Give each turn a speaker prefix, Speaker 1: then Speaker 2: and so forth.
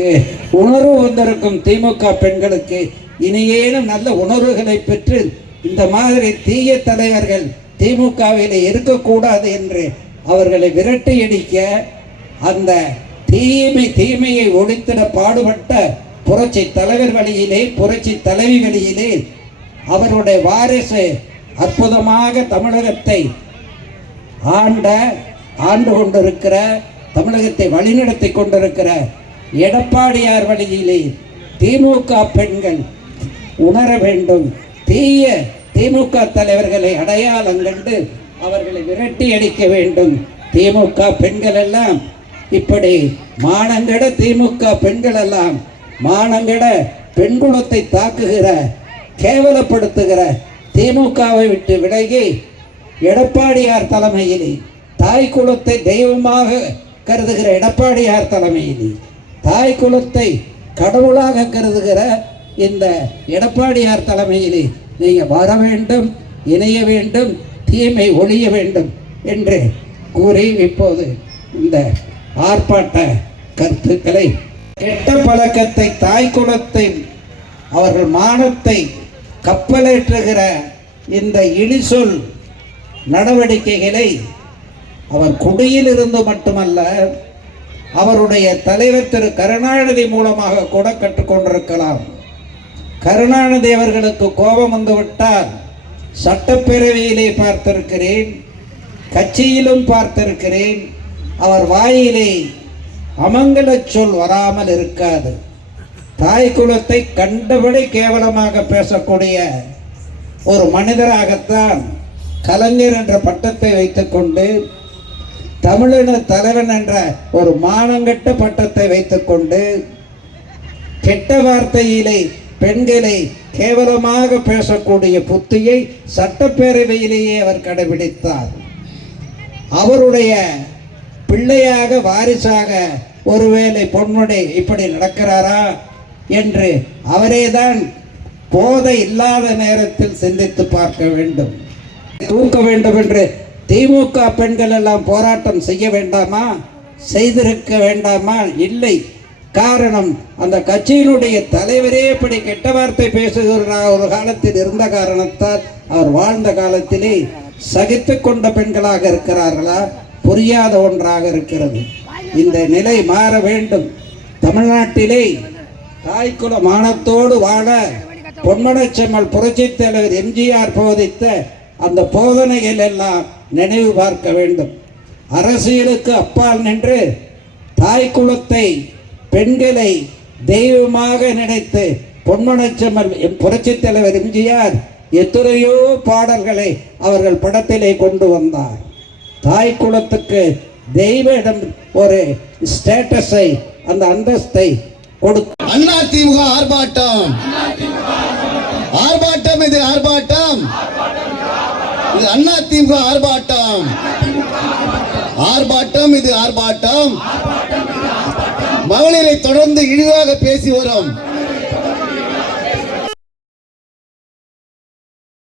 Speaker 1: பெண்களுக்கு உணர்வு வந்திருக்கும் திமுக பெண்களுக்கு இனியேனும் நல்ல உணர்வுகளை பெற்று இந்த மாதிரி தீய தலைவர்கள் திமுகவில் இருக்கக்கூடாது என்று அவர்களை விரட்டி அடிக்க அந்த தீமை தீமையை ஒழித்திட பாடுபட்ட புரட்சி தலைவர் வழியிலே புரட்சி தலைவி வழியிலே அவருடைய வாரிசு அற்புதமாக தமிழகத்தை ஆண்ட ஆண்டு கொண்டிருக்கிற தமிழகத்தை வழிநடத்தி கொண்டிருக்கிற எடப்பாடியார் வழியிலே திமுக பெண்கள் உணர வேண்டும். தீய திமுக தலைவர்களை அடையாளம் கண்டு அவர்களை விரட்டி அடிக்க வேண்டும். திமுக பெண்கள் எல்லாம் இப்படி மானங்கட திமுக பெண்கள் எல்லாம் மானங்கட பெண்குலத்தை தாக்குகிற கேவலப்படுத்துகிற திமுகவை விட்டு விலகி எடப்பாடியார் தலைமையிலே தாய் குலத்தை தெய்வமாக கருதுகிற எடப்பாடியார் தலைமையிலே தாய் குலத்தை கடவுளாக கருதுகிற இந்த எடப்பாடியார் தலைமையிலே நீங்கள் வர வேண்டும் இணைய வேண்டும் தீமை ஒழிய வேண்டும் என்று கூறி இப்போது இந்த ஆர்ப்பாட்ட கருத்துக்களை கெட்ட பழக்கத்தை தாய் குலத்தை அவர்கள் மானத்தை கப்பலேற்றுகிற இந்த இழிசொல் நடவடிக்கைகளை அவர் குடியிலிருந்து மட்டுமல்ல அவருடைய தலைவர் திரு கருணாநிதி மூலமாக கூட கற்றுக்கொண்டிருக்கலாம். கருணாநிதி அவர்களுக்கு கோபம் வந்துவிட்டால் சட்டப்பேரவையிலே பார்த்திருக்கிறேன் கட்சியிலும் பார்த்திருக்கிறேன் அவர் வாயிலே அமங்கலச் சொல் வராமல் இருக்காது. தாய் குலத்தை கண்டபடி கேவலமாக பேசக்கூடிய ஒரு மனிதராகத்தான் கலைஞர் என்ற பட்டத்தை வைத்துக்கொண்டு தமிழன தலைவன் என்ற ஒரு மானங்கெட்ட பட்டத்தை வைத்துக்கொண்டு கெட்ட வார்த்தையிலே பெண்களை கேவலமாக பேசக்கூடிய புத்தியை சட்டப்பேரவையிலேயே அவர் கடைபிடித்தார். அவருடைய பிள்ளையாக வாரிசாக ஒருவேளை பொன்முடி இப்படி நடக்கிறாரா என்று அவரேதான் போதை இல்லாத நேரத்தில் சிந்தித்து பார்க்க வேண்டும். தூக்க வேண்டும் என்று திமுக பெண்கள் எல்லாம் போராட்டம் செய்ய வேண்டாமா? செய்திருக்க வேண்டாமா? இல்லை. காரணம் அந்த கட்சியினுடைய தலைவரே இப்படி கெட்ட வார்த்தை பேசுகிற ஒரு காலத்தில் இருந்த காரணத்தால் அவர் வாழ்ந்த காலத்திலே சகித்து கொண்ட பெண்களாக இருக்கிறார்களா? புரியாத ஒன்றாக இருக்கிறது. இந்த நிலை மாற வேண்டும். தமிழ்நாட்டிலே தாய்க்குல மானத்தோடு வாழ பொன்மனச்செம்மல் புரட்சித் தலைவர் எம்ஜிஆர் போதித்த அந்த போதனைகள் எல்லாம் நினைவு பார்க்க வேண்டும். அரசியலுக்கு அப்பால் நின்று தாய் குலத்தை பெண்களை தெய்வமாக நினைத்து பொன்மனச்செம்மல் புரட்சித் தலைவர் எம்ஜிஆர் எத்தனையோ பாடல்களை அவர்கள் படத்திலே கொண்டு வந்தார். தாய் குலத்துக்கு தெய்வ இடம் ஒரு ஸ்டேட்டஸை அந்த அந்தஸ்தை கொடுத்து
Speaker 2: அண்ணா திமுக ஆர்ப்பாட்டம். ஆர்ப்பாட்டம் இது ஆர்ப்பாட்டம். இது அண்ணா திமுக ஆர்ப்பாட்டம். ஆர்ப்பாட்டம் இது ஆர்ப்பாட்டம். மகளிரை தொடர்ந்து இழிவாக பேசி வரும்.